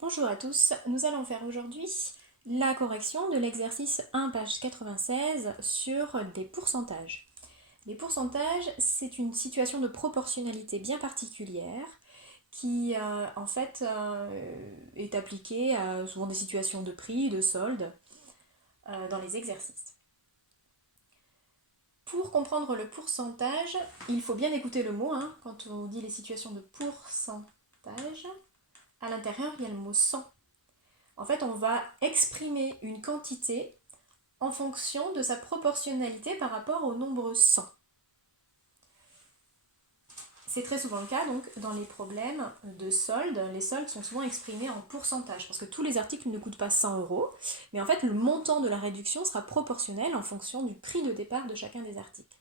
Bonjour à tous, nous allons faire aujourd'hui la correction de l'exercice 1, page 96 sur des pourcentages. Les pourcentages, c'est une situation de proportionnalité bien particulière qui est appliquée à souvent des situations de prix, de solde dans les exercices. Pour comprendre le pourcentage, il faut bien écouter le mot, quand on dit les situations de pourcentage. À l'intérieur, il y a le mot 100. En fait, on va exprimer une quantité en fonction de sa proportionnalité par rapport au nombre 100. C'est très souvent le cas donc dans les problèmes de solde. Les soldes sont souvent exprimés en pourcentage parce que tous les articles ne coûtent pas 100 €, mais en fait le montant de la réduction sera proportionnel en fonction du prix de départ de chacun des articles.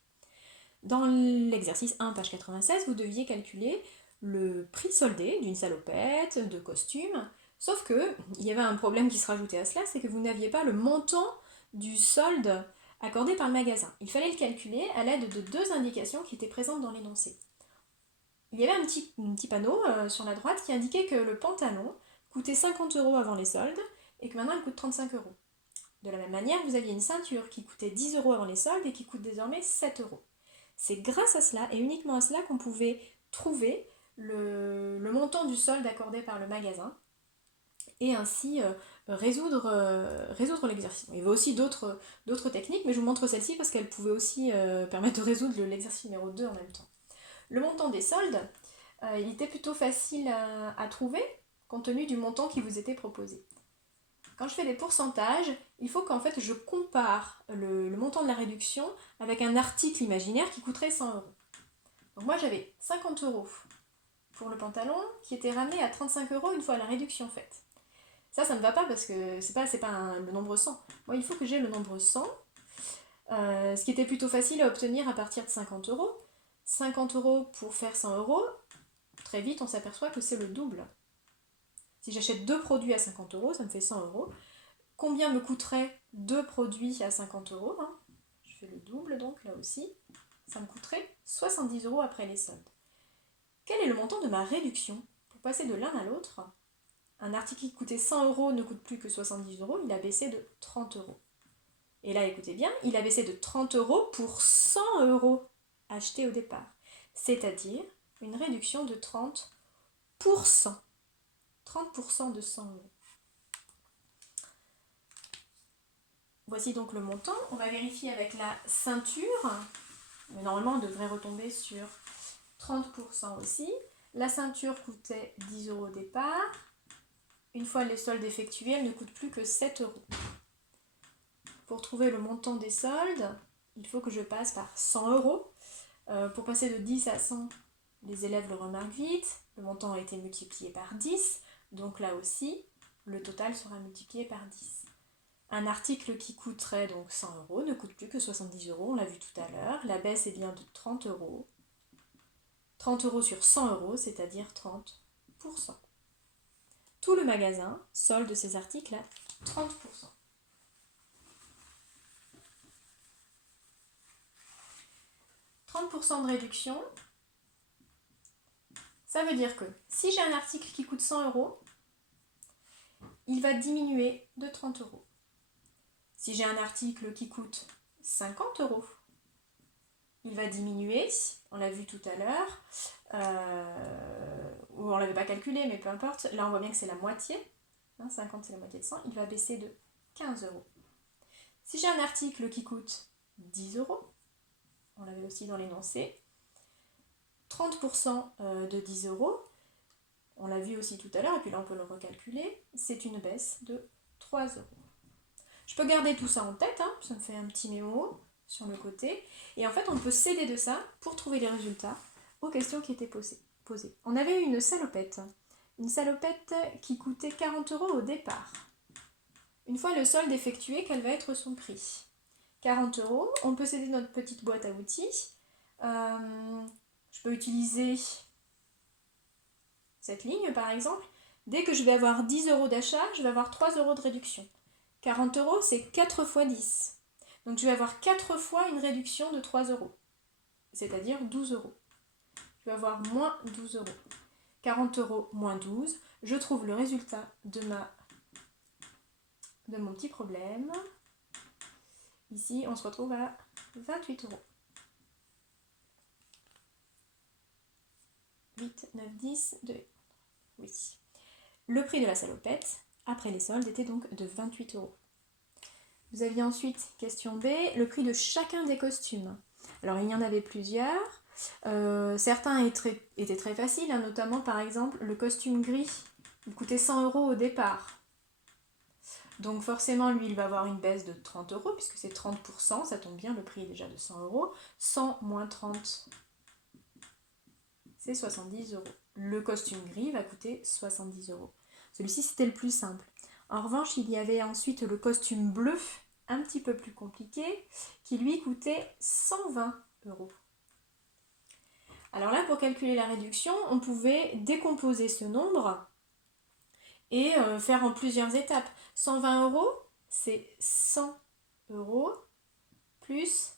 Dans l'exercice 1, page 96, vous deviez calculer le prix soldé d'une salopette, de costumes, sauf que il y avait un problème qui se rajoutait à cela, c'est que vous n'aviez pas le montant du solde accordé par le magasin. Il fallait le calculer à l'aide de deux indications qui étaient présentes dans l'énoncé. Il y avait un petit panneau sur la droite qui indiquait que le pantalon coûtait 50 € avant les soldes et que maintenant il coûte 35 €. De la même manière, vous aviez une ceinture qui coûtait 10 € avant les soldes et qui coûte désormais 7 €. C'est grâce à cela et uniquement à cela qu'on pouvait trouver le montant du solde accordé par le magasin et ainsi résoudre l'exercice. Il y avait aussi d'autres techniques, mais je vous montre celle-ci parce qu'elle pouvait aussi permettre de résoudre l'exercice numéro 2 en même temps. Le montant des soldes, il était plutôt facile à trouver compte tenu du montant qui vous était proposé. Quand je fais des pourcentages, il faut qu'en fait je compare le montant de la réduction avec un article imaginaire qui coûterait 100 €. Donc moi j'avais 50 € pour le pantalon qui était ramené à 35 € une fois la réduction faite. Ça ne va pas parce que c'est pas le nombre 100. Moi il faut que j'ai le nombre 100, ce qui était plutôt facile à obtenir à partir de 50 €. 50 € pour faire 100 €, très vite on s'aperçoit que c'est le double. Si j'achète deux produits à 50 €, ça me fait 100 €. Combien me coûterait deux produits à 50 €, Je fais le double donc là aussi. Ça me coûterait 70 € après les soldes. Quel est le montant de ma réduction? Pour passer de l'un à l'autre, un article qui coûtait 100 € ne coûte plus que 70 €, il a baissé de 30 €. Et là, écoutez bien, il a baissé de 30 € pour 100 € achetés au départ. C'est-à-dire une réduction de 30%. 30% de 100 €. Voici donc le montant. On va vérifier avec la ceinture. Mais normalement, on devrait retomber sur 30% aussi. La ceinture coûtait 10 € au départ. Une fois les soldes effectués, elle ne coûte plus que 7 €. Pour trouver le montant des soldes, il faut que je passe par 100 €. Pour passer de 10 à 100, les élèves le remarquent vite. Le montant a été multiplié par 10. Donc là aussi, le total sera multiplié par 10. Un article qui coûterait donc 100 € ne coûte plus que 70 €, on l'a vu tout à l'heure. La baisse est bien de 30 €. 30 € sur 100 €, c'est-à-dire 30%. Tout le magasin solde ses articles à 30%. 30% de réduction, ça veut dire que si j'ai un article qui coûte 100 €, il va diminuer de 30 €. Si j'ai un article qui coûte 50 €, il va diminuer, on l'a vu tout à l'heure, ou on ne l'avait pas calculé, mais peu importe, là on voit bien que c'est la moitié, 50 c'est la moitié de 100, il va baisser de 15 €. Si j'ai un article qui coûte 10 €, on l'avait aussi dans l'énoncé, 30% de 10 €, on l'a vu aussi tout à l'heure, et puis là on peut le recalculer, c'est une baisse de 3 €. Je peux garder tout ça en tête, ça me fait un petit mémo sur le côté, et en fait on peut s'aider de ça pour trouver les résultats aux questions qui étaient posées. On avait une salopette qui coûtait 40 € au départ. Une fois le solde effectué, quel va être son prix? 40 €, on peut s'aider de notre petite boîte à outils. Je peux utiliser cette ligne par exemple. Dès que je vais avoir 10 € d'achat, je vais avoir 3 € de réduction. 40 € c'est 4 fois 10. Donc je vais avoir 4 fois une réduction de 3 €, c'est-à-dire 12 €. Je vais avoir moins 12 €. 40 € moins 12, je trouve le résultat de mon petit problème. Ici, on se retrouve à 28 €. 8, 9, 10, 2. Oui. Le prix de la salopette, après les soldes, était donc de 28 €. Vous aviez ensuite, question B, le prix de chacun des costumes. Alors, il y en avait plusieurs. Certains étaient très faciles, hein, notamment par exemple le costume gris. Il coûtait 100 € au départ. Donc forcément, lui, il va avoir une baisse de 30 € puisque c'est 30%, ça tombe bien, le prix est déjà de 100 €. 100 moins 30, c'est 70 €. Le costume gris va coûter 70 €. Celui-ci, c'était le plus simple. En revanche, il y avait ensuite le costume bleu, un petit peu plus compliqué, qui lui coûtait 120 €. Alors là, pour calculer la réduction, on pouvait décomposer ce nombre et faire en plusieurs étapes. 120 €, c'est 100 € plus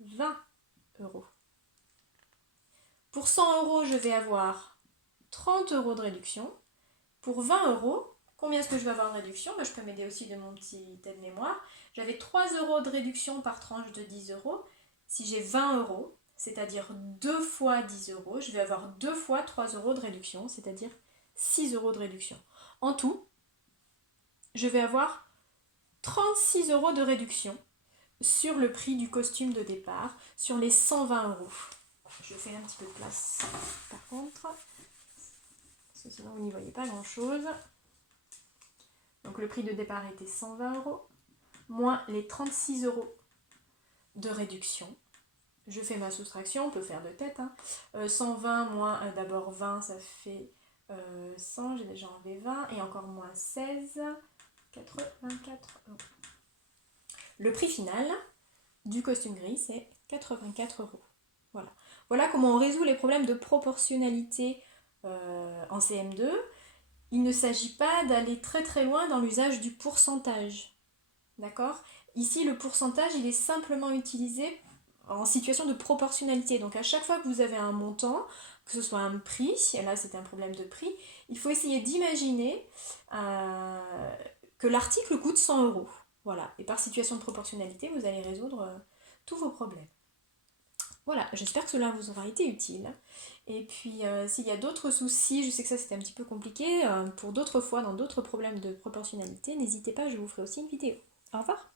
20 €. Pour 100 €, je vais avoir 30 € de réduction. Pour 20 €, combien est-ce que je vais avoir de réduction? Je peux m'aider aussi de mon petit aide-mémoire. J'avais 3 € de réduction par tranche de 10 €. Si j'ai 20 €, c'est-à-dire 2 fois 10 €, je vais avoir 2 fois 3 € de réduction, c'est-à-dire 6 € de réduction. En tout, je vais avoir 36 € de réduction sur le prix du costume de départ, sur les 120 €. Je fais un petit peu de place par contre, parce que sinon vous n'y voyez pas grand-chose. Donc le prix de départ était 120 €, moins les 36 € de réduction. Je fais ma soustraction, on peut faire de tête. 120 moins d'abord 20, ça fait 100, j'ai déjà enlevé 20, et encore moins 16, 84 €. Le prix final du costume gris, c'est 84 €. Voilà comment on résout les problèmes de proportionnalité en CM2. Il ne s'agit pas d'aller très très loin dans l'usage du pourcentage. D'accord ? Ici, le pourcentage, il est simplement utilisé en situation de proportionnalité. Donc à chaque fois que vous avez un montant, que ce soit un prix, et là c'était un problème de prix, il faut essayer d'imaginer que l'article coûte 100 €. Voilà, et par situation de proportionnalité, vous allez résoudre tous vos problèmes. Voilà, j'espère que cela vous aura été utile. Et puis, s'il y a d'autres soucis, je sais que ça c'était un petit peu compliqué, pour d'autres fois, dans d'autres problèmes de proportionnalité, n'hésitez pas, je vous ferai aussi une vidéo. Au revoir!